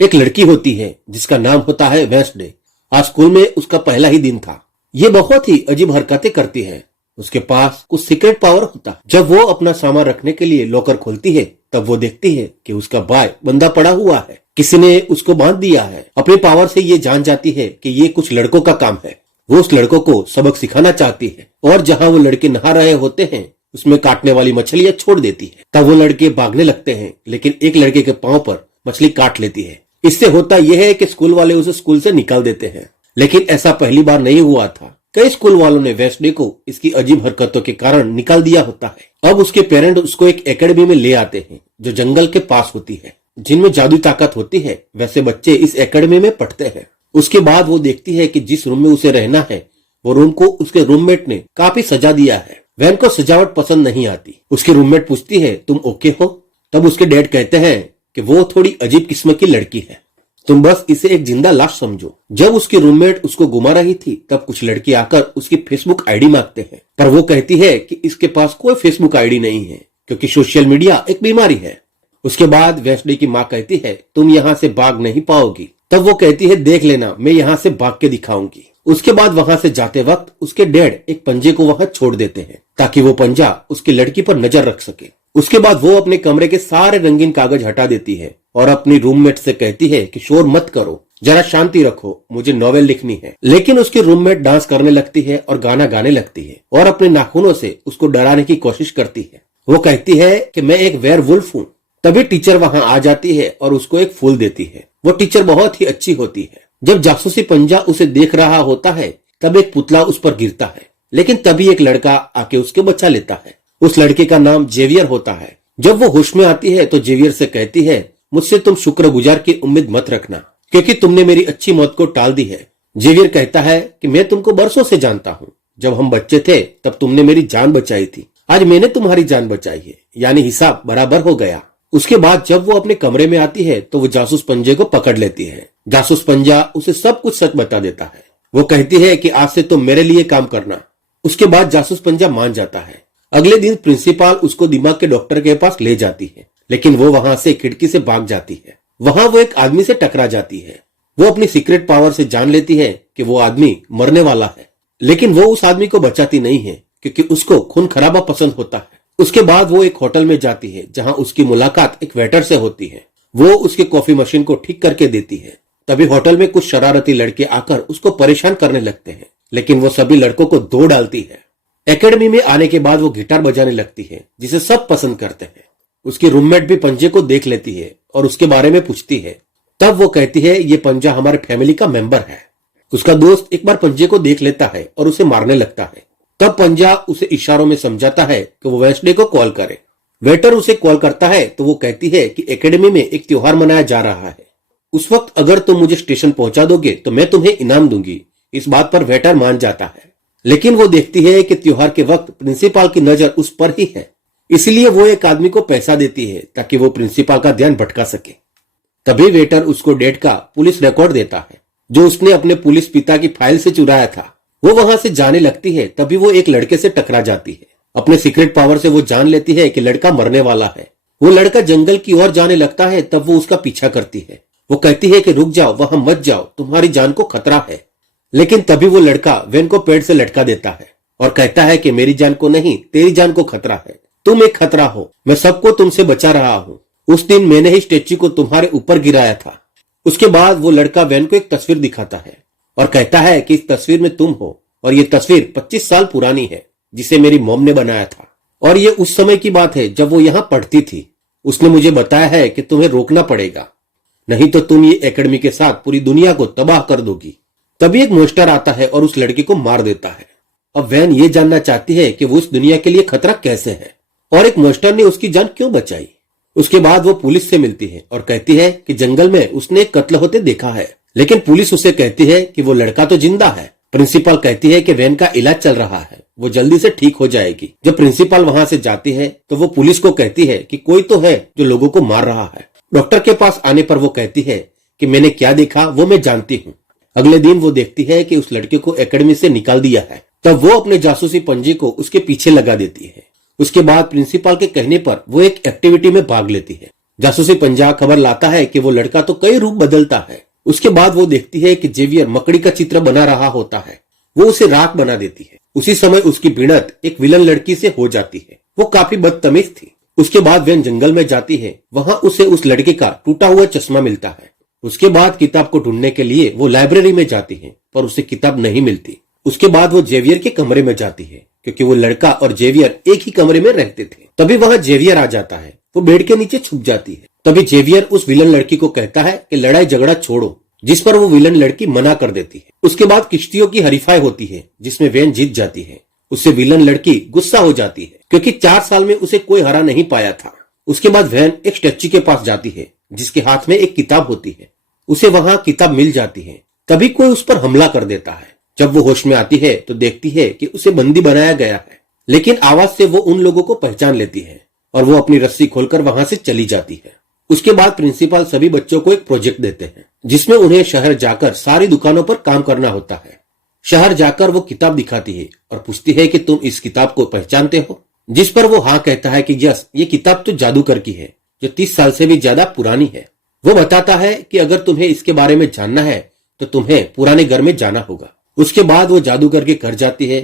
एक लड़की होती है जिसका नाम होता है वेंसडे। आज स्कूल में उसका पहला ही दिन था। ये बहुत ही अजीब हरकतें करती है। उसके पास कुछ सीक्रेट पावर होता है। जब वो अपना सामान रखने के लिए लॉकर खोलती है तब वो देखती है कि उसका बाय बंधा पड़ा हुआ है। किसी ने उसको बांध दिया है। अपने पावर से ये जान जाती है कि ये कुछ लड़कों का काम है। वो उस लड़कों को सबक सिखाना चाहती है और जहां वो लड़के नहा रहे होते हैं उसमें काटने वाली मछलियां छोड़ देती है। तब वो लड़के भागने लगते हैं, लेकिन एक लड़के के पांव पर मछली काट लेती है। इससे होता यह है कि स्कूल वाले उसे स्कूल से निकाल देते हैं। लेकिन ऐसा पहली बार नहीं हुआ था। कई स्कूल वालों ने वेंसडे को इसकी अजीब हरकतों के कारण निकाल दिया होता है। अब उसके पेरेंट उसको एक एकेडमी में ले आते हैं जो जंगल के पास होती है। जिनमें जादू ताकत होती है वैसे बच्चे इस एकेडमी में पढ़ते हैं। उसके बाद वो देखती है कि जिस रूम में उसे रहना है वो रूम को उसके रूममेट ने काफी सजा दिया है। वैन को सजावट पसंद नहीं आती। उसकी रूममेट पूछती है, तुम ओके हो? तब उसके डैड कहते हैं कि वो थोड़ी अजीब किस्म की लड़की है, तुम बस इसे एक जिंदा लाश समझो। जब उसकी रूममेट उसको घुमा रही थी तब कुछ लड़के आकर उसकी फेसबुक आईडी मांगते हैं, पर वो कहती है कि इसके पास कोई फेसबुक आईडी नहीं है क्योंकि सोशल मीडिया एक बीमारी है। उसके बाद वेंसडे की माँ कहती है, तुम यहाँ से भाग नहीं पाओगी। तब वो कहती है, देख लेना, मैं यहाँ से भाग के दिखाऊंगी। उसके बाद वहां से जाते वक्त उसके डैड एक पंजे को वहां छोड़ देते हैं ताकि वो पंजा उसकी लड़की पर नजर रख सके। उसके बाद वो अपने कमरे के सारे रंगीन कागज हटा देती है और अपनी रूममेट से कहती है कि शोर मत करो, जरा शांति रखो, मुझे नॉवेल लिखनी है। लेकिन उसकी रूममेट डांस करने लगती है और गाना गाने लगती है और अपने नाखूनों से उसको डराने की कोशिश करती है। वो कहती है कि मैं एक वेयरवुल्फ हूँ। तभी टीचर वहां आ जाती है और उसको एक फूल देती है। वो टीचर बहुत ही अच्छी होती है। जब जासूसी पंजा उसे देख रहा होता है तब एक पुतला उस पर गिरता है, लेकिन तभी एक लड़का आके उसके बचा लेता है। उस लड़के का नाम जेवियर होता है। जब वो होश में आती है तो जेवियर से कहती है, मुझसे तुम शुक्रगुजार की उम्मीद मत रखना क्योंकि तुमने मेरी अच्छी मौत को टाल दी है। जेवियर कहता है कि मैं तुमको बरसों से जानता हूँ। जब हम बच्चे थे तब तुमने मेरी जान बचाई थी, आज मैंने तुम्हारी जान बचाई है, यानी हिसाब बराबर हो गया। उसके बाद जब वो अपने कमरे में आती है तो वो जासूस पंजे को पकड़ लेती है। जासूस पंजा उसे सब कुछ सच बता देता है। वो कहती है कि आज से तुम मेरे लिए काम करना। उसके बाद जासूस पंजा मान जाता है। अगले दिन प्रिंसिपल उसको दिमाग के डॉक्टर के पास ले जाती है, लेकिन वो वहां से खिड़की से भाग जाती है। वहां वो एक आदमी से टकरा जाती है। वो अपनी सीक्रेट पावर से जान लेती है कि वो आदमी मरने वाला है, लेकिन वो उस आदमी को बचाती नहीं है क्योंकि उसको खून खराबा पसंद होता है। उसके बाद वो एक होटल में जाती है जहां उसकी मुलाकात एक वेटर से होती है। वो उसके कॉफी मशीन को ठीक करके देती है। तभी होटल में कुछ शरारती लड़के आकर उसको परेशान करने लगते हैं, लेकिन वो सभी लड़कों को धो डालती है। एकेडमी में आने के बाद वो गिटार बजाने लगती है जिसे सब पसंद करते हैं। उसकी रूममेट भी पंजे को देख लेती है और उसके बारे में पूछती है। तब वो कहती है, ये पंजा हमारे फैमिली का मेंबर है। उसका दोस्त एक बार पंजे को देख लेता है और उसे मारने लगता है। तब पंजा उसे इशारों में समझाता है कि वो वेंसडे को कॉल करे। वेटर उसे कॉल करता है तो वो कहती है कि एकेडमी में एक त्योहार मनाया जा रहा है। उस वक्त अगर तुम मुझे स्टेशन पहुंचा दोगे तो मैं तुम्हें इनाम दूंगी। इस बात पर वेटर मान जाता है, लेकिन वो देखती है कि त्योहार के वक्त प्रिंसिपल की नजर उस पर ही है, इसलिए वो एक आदमी को पैसा देती है ताकि वो प्रिंसिपल का ध्यान भटका सके। तभी वेटर उसको डेट का पुलिस रिकॉर्ड देता है जो उसने अपने पुलिस पिता की फाइल से चुराया था। वो वहां से जाने लगती है, तभी वो एक लड़के से टकरा जाती है। अपने सीक्रेट पावर से वो जान लेती है कि लड़का मरने वाला है। वो लड़का जंगल की ओर जाने लगता है, तब वो उसका पीछा करती है। वो कहती है कि रुक जाओ, वहां मत जाओ, तुम्हारी जान को खतरा है। लेकिन तभी वो लड़का वैन को पेड़ से लटका देता है और कहता है कि मेरी जान को नहीं, तेरी जान को खतरा है। तुम एक खतरा हो, मैं सबको तुमसे बचा रहा हूँ। उस दिन मैंने ही स्टेच्यू को तुम्हारे ऊपर गिराया था। उसके बाद वो लड़का वैन को एक तस्वीर दिखाता है और कहता है कि इस तस्वीर में तुम हो और ये तस्वीर 25 साल पुरानी है जिसे मेरी मॉम ने बनाया था और ये उस समय की बात है जब वो यहाँ पढ़ती थी। उसने मुझे बताया है कि तुम्हें रोकना पड़ेगा, नहीं तो तुम ये एकेडमी के साथ पूरी दुनिया को तबाह कर दोगी। तभी एक मॉन्स्टर आता है और उस लड़के को मार देता है। अब वैन ये जानना चाहती है कि वो उस दुनिया के लिए खतरा कैसे है और एक मॉन्स्टर ने उसकी जान क्यों बचाई। उसके बाद वो पुलिस से मिलती है और कहती है कि जंगल में उसने एक कत्ल होते देखा है, लेकिन पुलिस उसे कहती है कि वो लड़का तो जिंदा है। प्रिंसिपल कहती है कि वैन का इलाज चल रहा है, वो जल्दी से ठीक हो जाएगी। जब प्रिंसिपल वहां से जाती है तो वो पुलिस को कहती है कि कोई तो है जो लोगों को मार रहा है। डॉक्टर के पास आने पर वो कहती है कि मैंने क्या देखा वो मैं जानती हूँ। अगले दिन वो देखती है कि उस लड़के को एकेडमी से निकाल दिया है। तब वो अपने जासूसी पंजे को उसके पीछे लगा देती है। उसके बाद प्रिंसिपल के कहने पर वो एक एक्टिविटी में भाग लेती है। जासूसी पंजा खबर लाता है कि वो लड़का तो कई रूप बदलता है। उसके बाद वो देखती है कि जेवियर मकड़ी का चित्र बना रहा होता है। वो उसे राख बना देती है। उसी समय उसकी भिड़ंत एक विलन लड़की से हो जाती है। वो काफी बदतमीज थी। उसके बाद वैन जंगल में जाती है। वहां उसे उस लड़के का टूटा हुआ चश्मा मिलता है। उसके बाद किताब को ढूंढने के लिए वो लाइब्रेरी में जाती है, पर उसे किताब नहीं मिलती। उसके बाद वो जेवियर के कमरे में जाती है, क्योंकि वो लड़का और जेवियर एक ही कमरे में रहते थे। तभी वहां जेवियर आ जाता है। वो बेड के नीचे छुप जाती है। तभी जेवियर उस विलन लड़की को कहता है कि लड़ाई झगड़ा छोड़ो, जिस पर वो विलन लड़की मना कर देती है। उसके बाद किश्तियों की हरीफाई होती है, जिसमें वैन जीत जाती है। उससे विलन लड़की गुस्सा हो जाती है, क्योंकि 4 साल में उसे कोई हरा नहीं पाया था। उसके बाद वैन एक स्टैच्यू के पास जाती है, जिसके हाथ में एक किताब होती है। उसे वहां किताब मिल जाती है। तभी कोई उस पर हमला कर देता है। जब वो होश में आती है तो देखती है कि उसे बंदी बनाया गया है, लेकिन आवाज से वो उन लोगों को पहचान लेती है और वो अपनी रस्सी खोलकर वहां से चली जाती है। उसके बाद प्रिंसिपल सभी बच्चों को एक प्रोजेक्ट देते हैं, जिसमें उन्हें शहर जाकर सारी दुकानों पर काम करना होता है। शहर जाकर वो किताब दिखाती है और पूछती है कि तुम इस किताब को पहचानते हो, जिस पर वो हाँ कहता है कि यस, ये किताब तो जादूगर की है, जो 30 साल से भी ज्यादा पुरानी है। वो बताता है कि अगर तुम्हें इसके बारे में जानना है तो तुम्हें पुराने घर में जाना होगा। उसके बाद वो जादूगर के घर जाती है।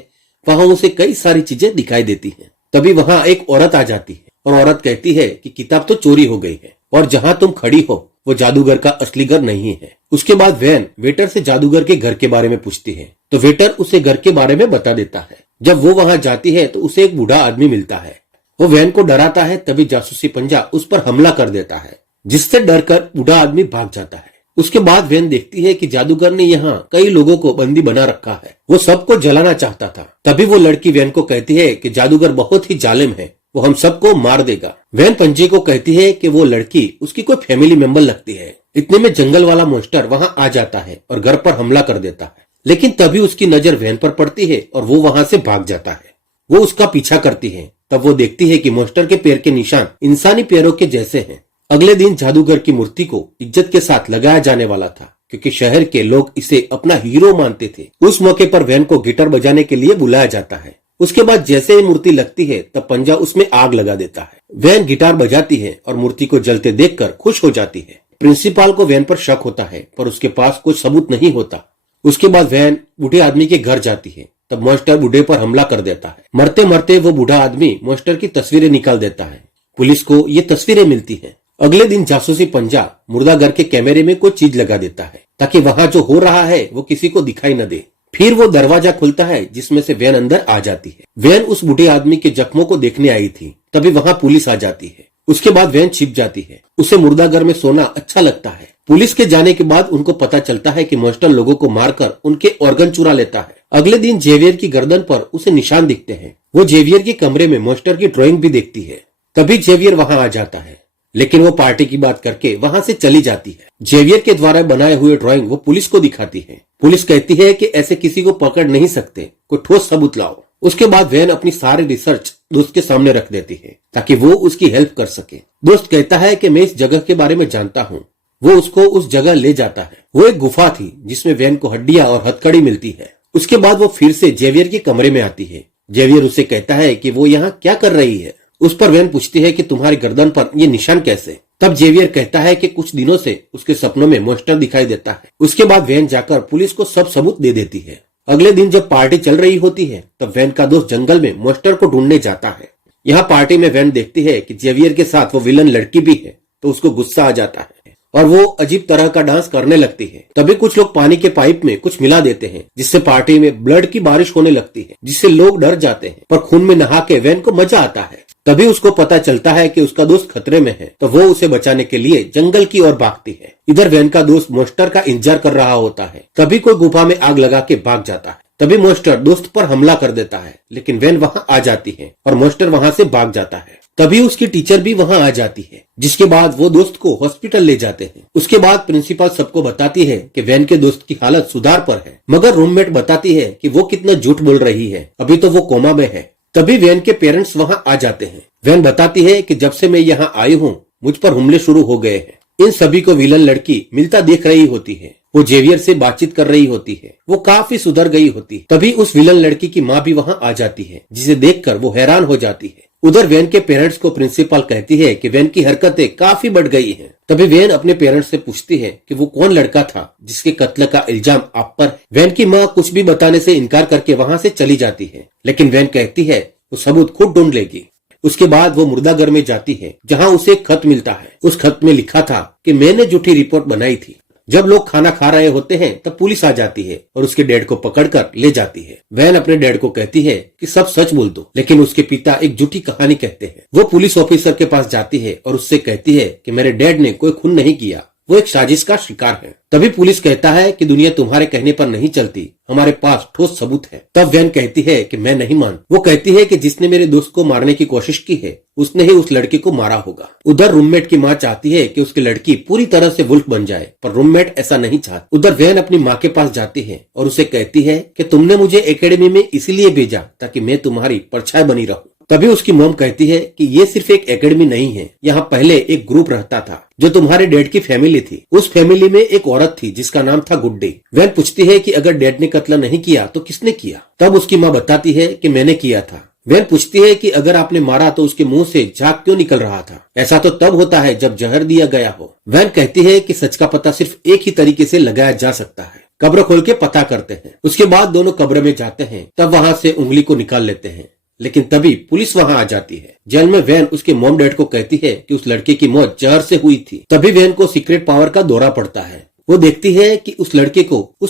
वहां उसे कई सारी चीजें दिखाई देती हैं। तभी वहां एक औरत आ जाती है और औरत कहती है कि किताब तो चोरी हो गई है और जहां तुम खड़ी हो वो जादूगर का असली घर नहीं है। उसके बाद वैन वेटर से जादूगर के घर के बारे में पूछती है, तो वेटर उसे घर के बारे में बता देता है। जब वो वहां जाती है तो उसे एक बूढ़ा आदमी मिलता है। वो वैन को डराता है। तभी जासूसी पंजा उस पर हमला कर देता है, जिससे डरकर बूढ़ा आदमी भाग जाता है। उसके बाद वैन देखती है कि जादूगर ने यहाँ कई लोगों को बंदी बना रखा है। वो सबको जलाना चाहता था। तभी वो लड़की वैन को कहती है कि जादूगर बहुत ही जालिम है, वो हम सबको मार देगा। वैन पंजे को कहती है कि वो लड़की उसकी कोई फैमिली मेंबर लगती है। इतने में जंगल वाला मॉन्स्टर वहां आ जाता है और घर पर हमला कर देता है। लेकिन तभी उसकी नजर वैन पर पड़ती है और वो वहां से भाग जाता है। वो उसका पीछा करती है। तब वो देखती है कि मॉन्स्टर के पैर के निशान इंसानी पैरों के जैसे हैं। अगले दिन जादूगर की मूर्ति को इज्जत के साथ लगाया जाने वाला था, क्योंकि शहर के लोग इसे अपना हीरो मानते थे। उस मौके पर वैन को गिटार बजाने के लिए बुलाया जाता है। उसके बाद जैसे ही मूर्ति लगती है तब पंजा उसमें आग लगा देता है। वैन गिटार बजाती है और मूर्ति को जलते देखकर खुश हो जाती है। प्रिंसिपल को वैन पर शक होता है, पर उसके पास कोई सबूत नहीं होता। उसके बाद वैन बूढ़े आदमी के घर जाती है। तब मॉन्स्टर बूढ़े पर हमला कर देता है। मरते मरते वो बूढ़ा आदमी मॉन्स्टर की तस्वीरें निकाल देता है। पुलिस को ये तस्वीरें मिलती है। अगले दिन जासूसी पंजा मुर्दा घर के कैमरे में कोई चीज लगा देता है, ताकि वहां जो हो रहा है वो किसी को दिखाई न दे। फिर वो दरवाजा खुलता है, जिसमें से वैन अंदर आ जाती है। वैन उस बूढ़े आदमी के जख्मों को देखने आई थी। तभी वहां पुलिस आ जाती है। उसके बाद वैन छिप जाती है। उसे मुर्दा घर में सोना अच्छा लगता है। पुलिस के जाने के बाद उनको पता चलता है कि मॉन्स्टर लोगों को मारकर उनके ऑर्गन चुरा लेता है। अगले दिन जेवियर की गर्दन पर उसे निशान दिखते हैं। वो जेवियर के कमरे में मॉन्स्टर की ड्राइंग भी देखती है। तभी जेवियर वहां आ जाता है, लेकिन वो पार्टी की बात करके वहां से चली जाती है। जेवियर के द्वारा बनाए हुए ड्राइंग वो पुलिस को दिखाती है। पुलिस कहती है कि ऐसे किसी को पकड़ नहीं सकते, कोई ठोस सबूत लाओ। उसके बाद वैन अपनी सारी रिसर्च दोस्त के सामने रख देती है, ताकि वो उसकी हेल्प कर सके। दोस्त कहता है कि मैं इस जगह के बारे में जानता हूँ। वो उसको उस जगह ले जाता है। वो एक गुफा थी, जिसमें वैन को हड्डियां और हथकड़ी मिलती है। उसके बाद वो फिर से जेवियर के कमरे में आती है। जेवियर उसे कहता है कि वो यहाँ क्या कर रही है। उस पर वैन पूछती है कि तुम्हारी गर्दन पर ये निशान कैसे। तब जेवियर कहता है कि कुछ दिनों से उसके सपनों में मॉन्स्टर दिखाई देता है। उसके बाद वैन जाकर पुलिस को सब सबूत दे देती है। अगले दिन जब पार्टी चल रही होती है, तब वैन का दोस्त जंगल में मॉन्स्टर को ढूंढने जाता है। यहाँ पार्टी में वैन देखती है कि जेवियर के साथ वो विलन लड़की भी है, तो उसको गुस्सा आ जाता है और वो अजीब तरह का डांस करने लगती है। तभी कुछ लोग पानी के पाइप में कुछ मिला देते हैं, जिससे पार्टी में ब्लड की बारिश होने लगती है, जिससे लोग डर जाते हैं। पर खून में नहा के वैन को मजा आता है। तभी उसको पता चलता है कि उसका दोस्त खतरे में है, तो वो उसे बचाने के लिए जंगल की ओर भागती है। इधर वैन का दोस्त मॉन्स्टर का इंतजार कर रहा होता है। तभी कोई गुफा में आग लगा के भाग जाता है। तभी मॉन्स्टर दोस्त पर हमला कर देता है, लेकिन वैन वहां आ जाती है और मॉन्स्टर वहां से भाग जाता है। तभी उसकी टीचर भी वहां आ जाती है, जिसके बाद वो दोस्त को हॉस्पिटल ले जाते हैं। उसके बाद प्रिंसिपल सबको बताती है कि वैन के दोस्त की हालत सुधार पर है, मगर रूममेट बताती है कि वो कितना झूठ बोल रही है, अभी तो वो कोमा में है। तभी वैन के पेरेंट्स वहां आ जाते हैं। वैन बताती है कि जब से मैं यहाँ आई हूँ, मुझ पर हमले शुरू हो गए हैं। इन सभी को विलन लड़की मिलता देख रही होती है। वो जेवियर से बातचीत कर रही होती है। वो काफी सुधर गई होती है। तभी उस विलन लड़की की माँ भी वहां आ जाती है, जिसे देखकर वो हैरान हो जाती है। उधर वैन के पेरेंट्स को प्रिंसिपल कहती है कि वैन की हरकतें काफी बढ़ गई हैं। तभी वैन अपने पेरेंट्स से पूछती है कि वो कौन लड़का था जिसके कत्ल का इल्जाम आप पर। वैन की माँ कुछ भी बताने से इनकार करके वहां से चली जाती है, लेकिन वैन कहती है वो सबूत खुद ढूंढ लेगी। उसके बाद वो मुर्दाघर में जाती है, जहां उसे एक खत मिलता है। उस खत में लिखा था कि मैंने झूठी रिपोर्ट बनाई थी। जब लोग खाना खा रहे होते हैं तब पुलिस आ जाती है और उसके डैड को पकड़कर ले जाती है। वैन अपने डैड को कहती है कि सब सच बोल दो, लेकिन उसके पिता एक झूठी कहानी कहते हैं। वो पुलिस ऑफिसर के पास जाती है और उससे कहती है कि मेरे डैड ने कोई खून नहीं किया, वो एक साजिश का शिकार है। तभी पुलिस कहता है कि दुनिया तुम्हारे कहने पर नहीं चलती, हमारे पास ठोस सबूत है। तब वैन कहती है कि मैं नहीं मान। वो कहती है कि जिसने मेरे दोस्त को मारने की कोशिश की है उसने ही उस लड़के को मारा होगा। उधर रूममेट की माँ चाहती है कि उसकी लड़की पूरी तरह से वुल्फ बन जाए, पर रूममेट ऐसा नहीं चाहती। उधर वैन अपनी माँ के पास जाती है और उसे कहती है कि तुमने मुझे एकेडमी में इसलिए भेजा ताकि मैं तुम्हारी परछाई बनी रहूं। तभी उसकी मॉम कहती है कि ये सिर्फ एक एकेडमी नहीं है, यहाँ पहले एक ग्रुप रहता था जो तुम्हारे डैड की फैमिली थी। उस फैमिली में एक औरत थी जिसका नाम था गुड्डी। वैन पूछती है कि अगर डैड ने कत्ल नहीं किया तो किसने किया? तब उसकी माँ बताती है कि मैंने किया था। वैन पूछती है कि अगर आपने मारा तो उसके मुंह से झाग क्यों निकल रहा था? ऐसा तो तब होता है जब जहर दिया गया हो। वैन कहती है कि सच का पता सिर्फ एक ही तरीके से लगाया जा सकता है, कब्र खोल के पता करते हैं। उसके बाद दोनों कब्र में जाते हैं, तब वहां से उंगली को निकाल लेते हैं, लेकिन तभी पुलिस वहां आ जाती है। जेल में वैन उसके मॉम डैड को कहती है कि उस लड़के की मौत जहर से हुई थी। तभी वैन को सीक्रेट पावर का दौरा पड़ता है। वो देखती है कि उस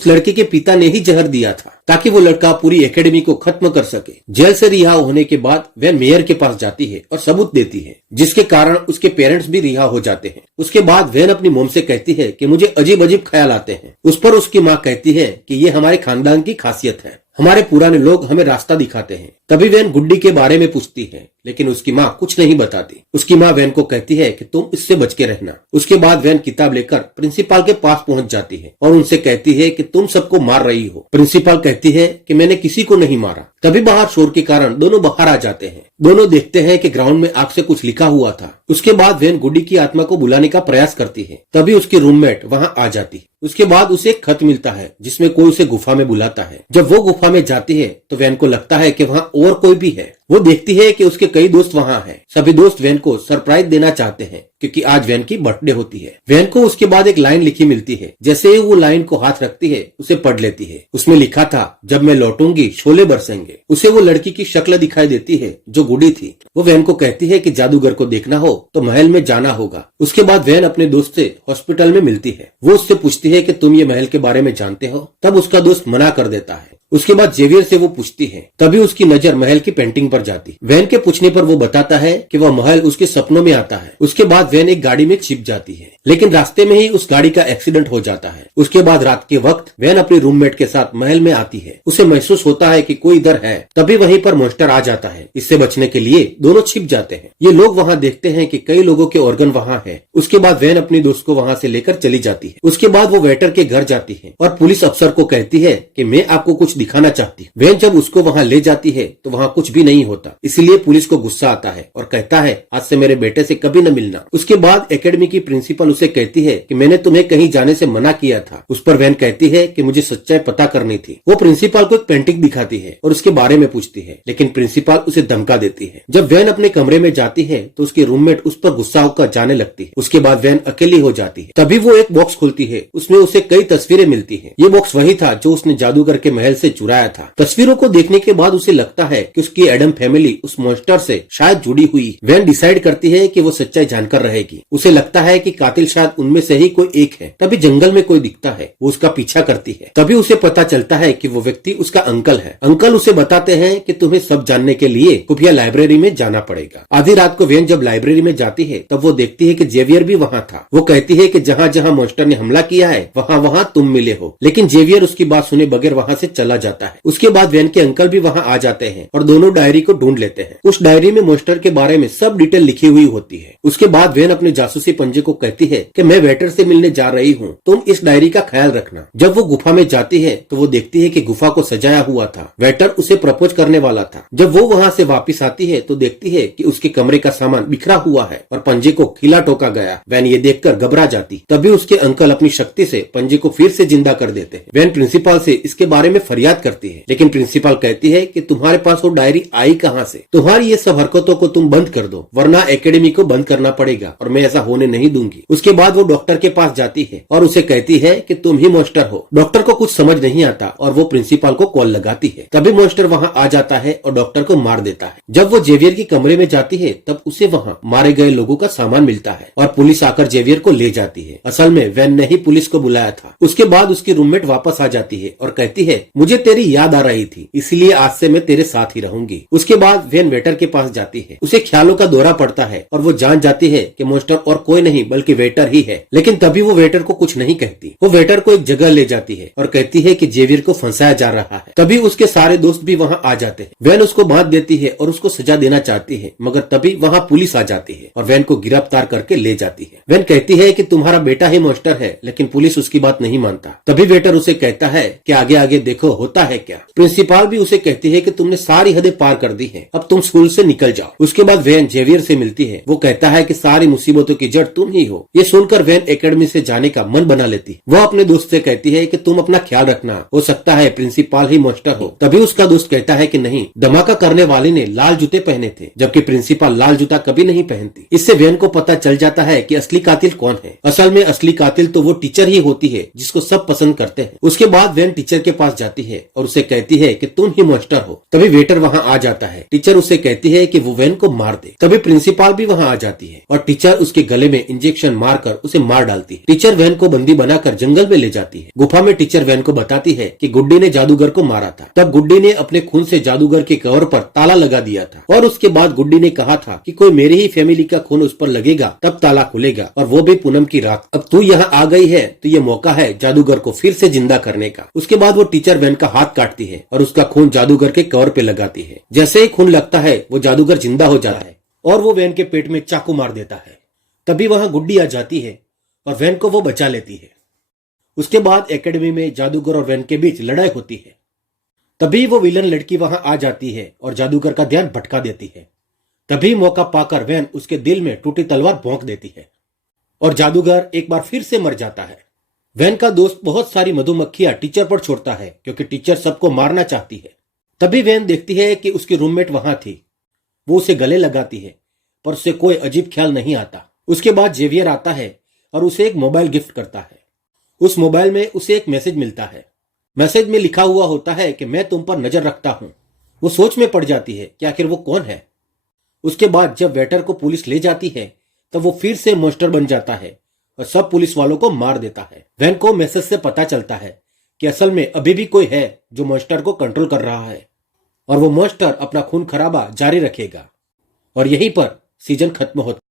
लड़के के पिता ने ही जहर दिया था ताकि वो लड़का पूरी एकेडमी को खत्म कर सके। जेल से रिहा होने के बाद वैन मेयर के पास जाती है और सबूत देती है, जिसके कारण उसके पेरेंट्स भी रिहा हो जाते हैं। उसके बाद वैन अपनी मॉम से कहती है कि मुझे अजीब अजीब ख्याल आते हैं। उस पर उसकी माँ कहती है कि ये हमारे खानदान की खासियत है, हमारे पुराने लोग हमें रास्ता दिखाते हैं। तभी वैन गुड्डी के बारे में पूछती है, लेकिन उसकी माँ कुछ नहीं बताती। उसकी माँ वैन को कहती है कि तुम इससे बच के रहना। उसके बाद वैन किताब लेकर प्रिंसिपल के पास पहुंच जाती है और उनसे कहती है कि तुम सबको मार रही हो। प्रिंसिपल कहती है कि मैंने किसी को नहीं मारा। तभी बाहर शोर के कारण दोनों बाहर आ जाते हैं। दोनों देखते हैं कि ग्राउंड में आग से कुछ लिखा हुआ था। उसके बाद वैन गुड्डी की आत्मा को बुलाने का प्रयास करती है। तभी उसकी रूममेट वहां आ जाती है। उसके बाद उसे एक खत मिलता है जिसमें कोई उसे गुफा में बुलाता है। जब वो गुफा में जाती है तो वैन को लगता है कि वहां और कोई भी है। वो देखती है कि उसके कई दोस्त वहां हैं। सभी दोस्त वैन को सरप्राइज देना चाहते हैं क्योंकि आज वैन की बर्थडे होती है। वैन को उसके बाद एक लाइन लिखी मिलती है। जैसे ही वो लाइन को हाथ रखती है उसे पढ़ लेती है। उसमें लिखा था, जब मैं लौटूंगी शोले बरसेंगे। उसे वो लड़की की शक्ल दिखाई देती है जो गुडी थी। वो वैन को कहती है कि जादूगर को देखना हो तो महल में जाना होगा। उसके बाद वैन अपने दोस्त से हॉस्पिटल में मिलती है। वो उससे पूछती है कि तुम ये महल के बारे में जानते हो? तब उसका दोस्त मना कर देता है। उसके बाद जेवियर से वो पूछती है। तभी उसकी नजर महल की पेंटिंग पर जाती। वैन के पूछने पर वो बताता है कि वह महल उसके सपनों में आता है। उसके बाद वैन एक गाड़ी में छिप जाती है, लेकिन रास्ते में ही उस गाड़ी का एक्सीडेंट हो जाता है। उसके बाद रात के वक्त वैन अपनी रूममेट के साथ महल में आती है। उसे महसूस होता है कि कोई इधर है। तभी वहीं पर मॉन्स्टर आ जाता है। इससे बचने के लिए दोनों छिप जाते हैं। ये लोग वहाँ देखते हैं कि कई लोगों के ऑर्गन वहाँ है। उसके बाद वैन अपनी दोस्त को वहाँ से लेकर चली जाती है। उसके बाद वो वेटर के घर जाती है और पुलिस अफसर को कहती है कि मैं आपको कुछ दिखाना चाहती हूँ। वैन जब उसको वहाँ ले जाती है तो वहाँ कुछ भी नहीं होता। इसलिए पुलिस को गुस्सा आता है और कहता है, आज से मेरे बेटे से कभी न मिलना। उसके बाद एकेडमी की प्रिंसिपल उसे कहती है कि मैंने तुम्हें कहीं जाने से मना किया था। उस पर वैन कहती है कि मुझे सच्चाई पता करनी थी। वो प्रिंसिपल को एक पेंटिंग दिखाती है और उसके बारे में पूछती है, लेकिन प्रिंसिपल उसे धमका देती है। जब वैन अपने कमरे में जाती है तो उसकी रूममेट उस पर गुस्सा होकर जाने लगती है। उसके बाद वैन अकेली हो जाती है। तभी वो एक बॉक्स खोलती है। उसमें उसे कई तस्वीरें मिलती है। ये बॉक्स वही था जो उसने जादूगर के महल से चुराया था। तस्वीरों को देखने के बाद उसे लगता है कि उसकी एडम फैमिली उस मॉन्स्टर से शायद जुड़ी हुई। वैन डिसाइड करती है कि वो सच्चाई जानकर रहेगी। उसे लगता है कि कातिल शायद उनमें से ही कोई एक है। तभी जंगल में कोई दिखता है। वो उसका पीछा करती है। तभी उसे पता चलता है कि वो व्यक्ति उसका अंकल है। अंकल उसे बताते हैं कि तुम्हें सब जानने के लिए खुफिया लाइब्रेरी में जाना पड़ेगा। आधी रात को वैन जब लाइब्रेरी में जाती है तब वो देखती है कि जेवियर भी वहाँ था। वो कहती है कि जहाँ जहाँ मॉन्स्टर ने हमला किया है वहाँ वहाँ तुम मिले हो, लेकिन जेवियर उसकी बात सुने बगैर वहाँ से चला जाता है। उसके बाद वैन के अंकल भी वहाँ आ जाते हैं और दोनों डायरी को ढूंढ लेते हैं। उस डायरी में मॉन्स्टर के बारे में सब डिटेल लिखी हुई होती है। उसके बाद वैन अपने जासूसी पंजे को कहती है कि मैं वेटर से मिलने जा रही हूँ, तुम इस डायरी का ख्याल रखना। जब वो गुफा में जाती है तो वो देखती है कि गुफा को सजाया हुआ था। वेटर उसे प्रपोज करने वाला था। जब वो वहाँ से वापिस आती है तो देखती है कि उसके कमरे का सामान बिखरा हुआ है और पंजे को खिला ठोका गया। वैन ये देखकर घबरा जाती। तभी उसके अंकल अपनी शक्ति से पंजे को फिर से जिंदा कर देते हैं। वैन प्रिंसिपल से इसके बारे में फरियाद फरियाद करती है, लेकिन प्रिंसिपल कहती है कि तुम्हारे पास वो डायरी आई कहाँ से? तुम्हारी ये सब हरकतों को तुम बंद कर दो, वरना एकेडमी को बंद करना पड़ेगा और मैं ऐसा होने नहीं दूंगी। उसके बाद वो डॉक्टर के पास जाती है और उसे कहती है कि तुम ही मॉन्स्टर हो। डॉक्टर को कुछ समझ नहीं आता और वो प्रिंसिपल को कॉल लगाती है। तभी मॉन्स्टर वहाँ आ जाता है और डॉक्टर को मार देता है। जब वो जेवियर के कमरे में जाती है तब उसे वहाँ मारे गए लोगों का सामान मिलता है और पुलिस आकर जेवियर को ले जाती है। असल में वैन ने ही पुलिस को बुलाया था। उसके बाद उसकी रूममेट वापस आ जाती है और कहती है मुझे तेरी याद आ रही थी, इसलिए आज से मैं तेरे साथ ही रहूंगी। उसके बाद वैन वेटर के पास जाती है। उसे ख्यालों का दौरा पड़ता है और वो जान जाती है कि मॉन्स्टर और कोई नहीं बल्कि वेटर ही है। लेकिन तभी वो वेटर को कुछ नहीं कहती। वो वेटर को एक जगह ले जाती है और कहती है कि जेवियर को फंसाया जा रहा है। तभी उसके सारे दोस्त भी वहाँ आ जाते हैं। वैन उसको बांध देती है और उसको सजा देना चाहती है, मगर तभी वहाँ पुलिस आ जाती है और वैन को गिरफ्तार करके ले जाती है। वैन कहती है कि तुम्हारा बेटा ही मॉन्स्टर है, लेकिन पुलिस उसकी बात नहीं मानता। तभी वेटर उसे कहता है कि आगे आगे देखो होता है क्या। प्रिंसिपल भी उसे कहती है कि तुमने सारी हदें पार कर दी है, अब तुम स्कूल से निकल जाओ। उसके बाद वैन जेवियर से मिलती है। वो कहता है कि सारी मुसीबतों की जड़ तुम ही हो। ये सुनकर वैन एकेडमी से जाने का मन बना लेती है। वो अपने दोस्त से कहती है कि तुम अपना ख्याल रखना, हो सकता है प्रिंसिपल ही मॉन्स्टर हो। तभी उसका दोस्त कहता है कि नहीं, धमाका करने वाले ने लाल जूते पहने थे, जबकि प्रिंसिपल लाल जूता कभी नहीं पहनती। इससे वैन को पता चल जाता है कि असली कातिल कौन है। असल में असली कातिल तो वो टीचर ही होती है जिसको सब पसंद करते हैं। उसके बाद वैन टीचर के पास जाती है और उसे कहती है कि तुम ही मॉन्स्टर हो। तभी वेटर वहाँ आ जाता है। टीचर उसे कहती है कि वो वैन को मार दे। तभी प्रिंसिपल भी वहाँ आ जाती है और टीचर उसके गले में इंजेक्शन मारकर उसे मार डालती है। टीचर वैन को बंदी बनाकर जंगल में ले जाती है। गुफा में टीचर वैन को बताती है कि गुड्डी ने जादूगर को मारा था। तब गुड्डी ने अपने खून से जादूगर के कवर पर ताला लगा दिया था और उसके बाद गुड्डी ने कहा था कि कोई मेरी ही फैमिली का खून उस पर लगेगा तब ताला खुलेगा, और वो भी पूनम की रात। अब तू यहाँ आ गई है तो ये मौका है जादूगर को फिर से जिंदा करने का। उसके बाद वो टीचर वैन का हाथ काटती है और उसका खून जादूगर के कवर पे लगाती है। जैसे ही खून लगता है वो जादूगर जिंदा हो जाता है और वो वैन के पेट में चाकू मार देता है। तभी वहां गुड्डी आ जाती है और वैन को वो बचा लेती है। उसके बाद एकेडमी में जादूगर और वैन के बीच लड़ाई होती है। तभी वो विलन लड़की वहां आ जाती है और जादूगर का ध्यान भटका देती है। तभी मौका पाकर वैन उसके दिल में टूटी तलवार भोंक देती है और जादूगर एक बार फिर से मर जाता है। वैन का दोस्त बहुत सारी मधुमक्खियां टीचर पर छोड़ता है क्योंकि टीचर सबको मारना चाहती है। तभी वैन देखती है कि उसकी रूममेट वहां थी। वो उसे गले लगाती है पर उसे कोई अजीब ख्याल नहीं आता। उसके बाद जेवियर आता है और उसे एक मोबाइल गिफ्ट करता है। उस मोबाइल में उसे एक मैसेज मिलता है। मैसेज में लिखा हुआ होता है कि मैं तुम पर नजर रखता हूं। वो सोच में पड़ जाती है कि आखिर वो कौन है। उसके बाद जब वेटर को पुलिस ले जाती है तब वो फिर से मॉन्स्टर बन जाता है और सब पुलिस वालों को मार देता है। वैन को मैसेज से पता चलता है कि असल में अभी भी कोई है जो मॉन्स्टर को कंट्रोल कर रहा है और वो मॉन्स्टर अपना खून खराबा जारी रखेगा। और यहीं पर सीजन खत्म होता है।